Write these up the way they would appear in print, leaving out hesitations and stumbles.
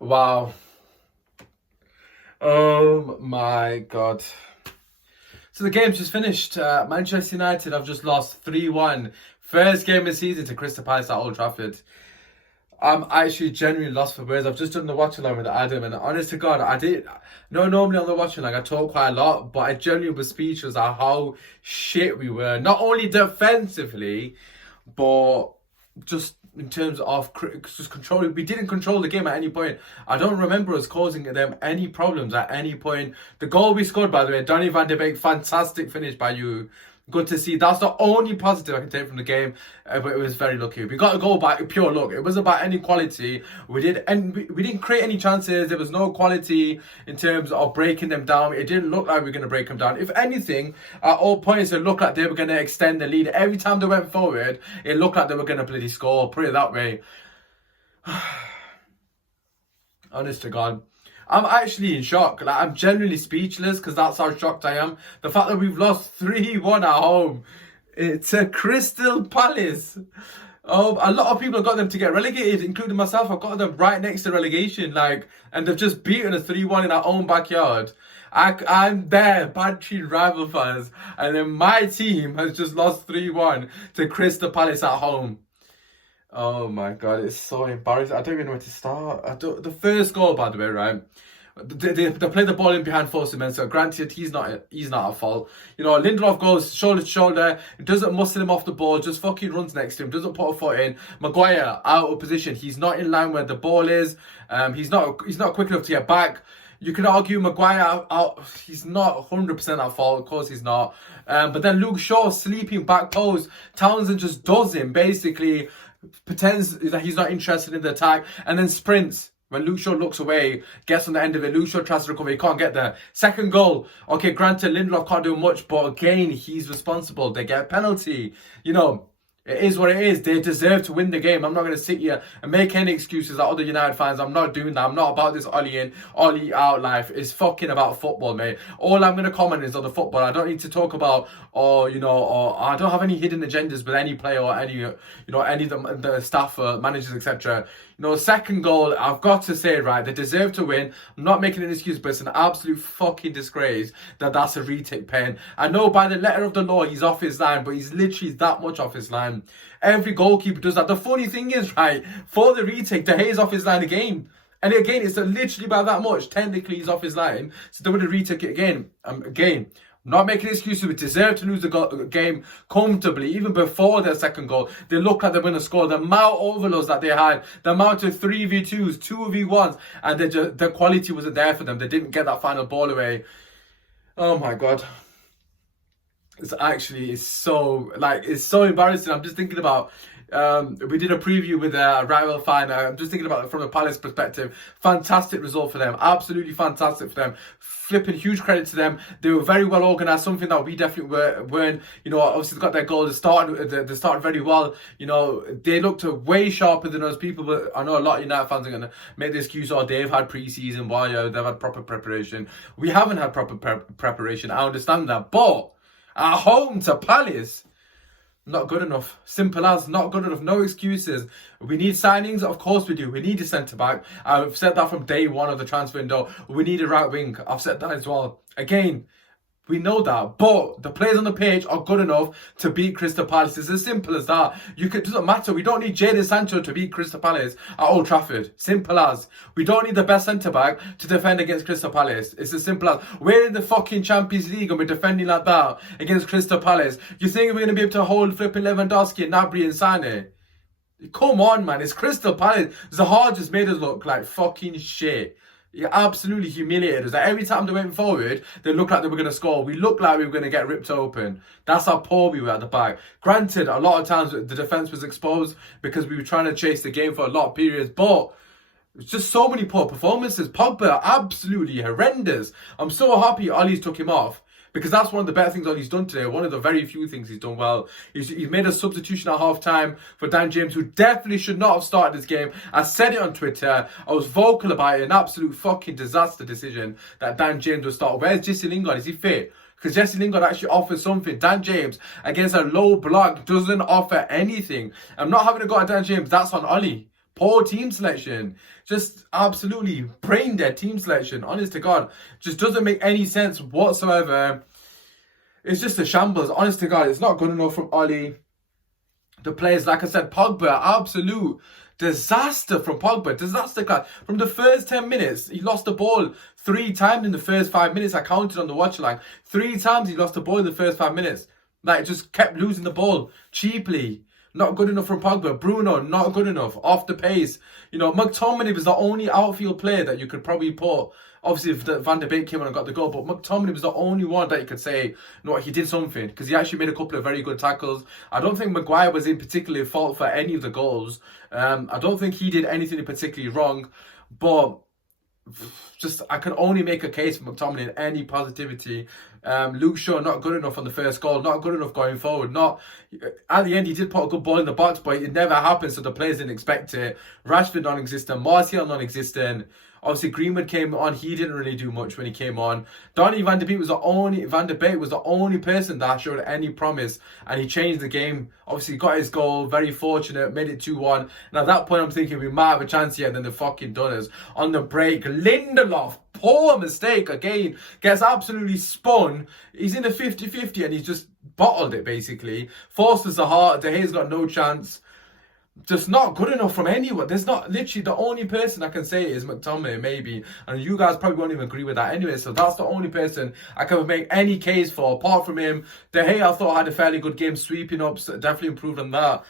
Wow. Oh my God. So the game's just finished. Manchester United have just lost 3-1. First game of the season to Crystal Palace at Old Trafford. I'm actually genuinely lost for words. I've just done the watch along with Adam, and honest to God, I did. No, normally on the watching, like I talk quite a lot, but I genuinely was speechless at how shit we were. Not only defensively, but just in terms of just controlling. We didn't control the game at any point. I don't remember us causing them any problems at any point. The goal we scored, by the way, Donny van de Beek, fantastic finish by you. Good to see. That's the only positive I can take from the game, but it was very lucky. We got a goal by pure luck. It wasn't about any quality. We didn't create any chances. There was no quality in terms of breaking them down. It didn't look like we were going to break them down. If anything, at all points, it looked like they were going to extend the lead. Every time they went forward, it looked like they were going to bloody score. Put it that way. Honest to God. I'm actually in shock. Like, I'm genuinely speechless because that's how shocked I am. The fact that we've lost 3-1 at home. It's a Crystal Palace. A lot of people have got them to get relegated, including myself. I've got them right next to relegation, and they've just beaten us 3-1 in our own backyard. I'm there, bantering rival fans, and then my team has just lost 3-1 to Crystal Palace at home. Oh my God, it's so embarrassing. I don't even know where to start. The first goal, by the way, right? They play the ball in behind Fosu, so granted he's not at fault. You know, Lindelof goes shoulder to shoulder, doesn't muscle him off the ball, just fucking runs next to him, doesn't put a foot in. Maguire out of position. He's not in line where the ball is. He's not quick enough to get back. You could argue Maguire he's not 100% at fault, of course he's not. But then Luke Shaw sleeping back post. Townsend just does him, basically pretends that he's not interested in the attack, and then sprints. When Luke Shaw looks away, gets on the end of it, Luke Shaw tries to recover, he can't get there. Second goal, okay, granted, Lindelof can't do much, but again, he's responsible. They get a penalty. You know, it is what it is. They deserve to win the game. I'm not going to sit here and make any excuses at other United fans. I'm not doing that. I'm not about this Ollie in, Ollie out life. It's fucking about football, mate. All I'm going to comment is on the football. I don't need to talk about, or I don't have any hidden agendas with any player or any of the staff, managers, etc. Second goal, I've got to say, right, they deserve to win. I'm not making an excuse, but it's an absolute fucking disgrace that that's a retake pen. I know by the letter of the law, he's off his line, but he's literally that much off his line. Every goalkeeper does that. The funny thing is, right, for the retake, De Gea's off his line again. And again, it's literally by that much. Technically, he's off his line. So they would have retake it again. Not making excuses. We deserve to lose the game comfortably. Even before their second goal, they looked like they were going to score. The amount of overloads that they had, the amount of 3v2s, 2v1s, and the quality wasn't there for them. They didn't get that final ball away. Oh my God. It's so embarrassing. I'm just thinking about, we did a preview with a rival fan. I'm just thinking about it from a Palace perspective. Fantastic result for them. Absolutely fantastic for them. Flipping huge credit to them. They were very well organised, something that we definitely weren't. Obviously they got their goal. They started very well. They looked way sharper than us people. But I know a lot of United fans are going to make the excuse, they've had pre-season, they've had proper preparation. We haven't had proper preparation. I understand that. But at home to Palace, not good enough. Simple as, not good enough. No excuses. We need signings, of course we do. We need a centre-back. I've said that from day one of the transfer window. We need a right wing. I've said that as well. Again, we know that, but the players on the pitch are good enough to beat Crystal Palace. It's as simple as that. It doesn't matter. We don't need Jadon Sancho to beat Crystal Palace at Old Trafford. Simple as. We don't need the best centre-back to defend against Crystal Palace. It's as simple as. We're in the fucking Champions League and we're defending like that against Crystal Palace. You think we're going to be able to hold flipping Lewandowski and Gnabry and Sané? Come on, man. It's Crystal Palace. Zaha just made us look like fucking shit. He absolutely humiliated us. Like, every time they went forward, they looked like they were going to score. We looked like we were going to get ripped open. That's how poor we were at the back. Granted, a lot of times the defence was exposed because we were trying to chase the game for a lot of periods. But it's just so many poor performances. Pogba, absolutely horrendous. I'm so happy Ollie's took him off, because that's one of the better things Ollie's done today. One of the very few things he's done well. He's made a substitution at half-time for Dan James, who definitely should not have started this game. I said it on Twitter. I was vocal about it. An absolute fucking disaster decision that Dan James would start. Where's Jesse Lingard? Is he fit? Because Jesse Lingard actually offers something. Dan James, against a low block, doesn't offer anything. I'm not having a go at Dan James. That's on Ollie. Poor team selection. Just absolutely brain dead team selection. Honest to God. Just doesn't make any sense whatsoever. It's just a shambles. Honest to God, it's not good enough from Oli. The players, like I said, Pogba, absolute disaster from Pogba. Disaster class. From the first 10 minutes, he lost the ball 3 times in the first 5 minutes. I counted on the watch line. 3 times he lost the ball in the first 5 minutes. Like, just kept losing the ball cheaply. Not good enough from Pogba. Bruno, not good enough. Off the pace. You know, McTominay was the only outfield player that you could probably put. Obviously, if Van de Beek came on and got the goal, but McTominay was the only one that you could say, no, he did something. Because he actually made a couple of very good tackles. I don't think Maguire was in particularly fault for any of the goals. I don't think he did anything particularly wrong. But just, I can only make a case for McTominay in any positivity. Luke Shaw, not good enough on the first goal, not good enough going forward. Not at the end, he did put a good ball in the box, but it never happened, so the players didn't expect it. Rashford non-existent, Martial non-existent. Obviously, Greenwood came on. He didn't really do much when he came on. Donny Van de Beek was the only person that showed any promise, and he changed the game. Obviously, got his goal. Very fortunate. Made it 2-1. And at that point, I'm thinking we might have a chance here. And then they fucking done us on the break. Lindelof, poor mistake again. Gets absolutely spun. He's in a 50-50, and he's just bottled it basically. Forces the heart. De Gea's got no chance. Just not good enough from anyone. There's not, literally the only person I can say is McTominay, maybe. And you guys probably won't even agree with that anyway. So that's the only person I can make any case for. Apart from him, De Gea I thought had a fairly good game, sweeping up. So definitely improved on that.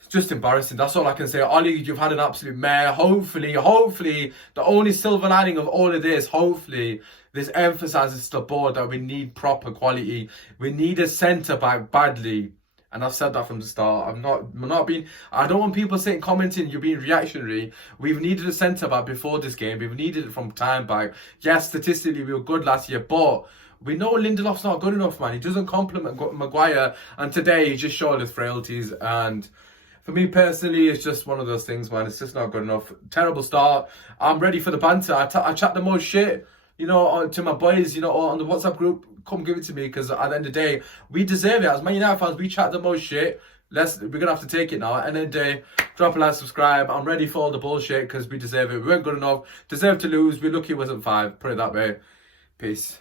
It's just embarrassing. That's all I can say. Oli, you've had an absolute mare. Hopefully, the only silver lining of all of this, hopefully, this emphasises to the board that we need proper quality. We need a centre-back badly. And I've said that from the start. I'm not being. I don't want people saying, commenting, you're being reactionary. We've needed a centre back before this game. We've needed it from time back. Yes, statistically we were good last year, but we know Lindelof's not good enough, man. He doesn't complement Maguire, and today he just showed his frailties. And for me personally, it's just one of those things, man. It's just not good enough. Terrible start. I'm ready for the banter. I chat the most shit, you know, to my boys, you know, on the WhatsApp group. Come give it to me, because at the end of the day, we deserve it. As Man United fans, we chat the most shit. We're gonna have to take it now. At the end of the day, drop a like, subscribe. I'm ready for all the bullshit because we deserve it. We weren't good enough. Deserve to lose. We're lucky it wasn't 5. Put it that way. Peace.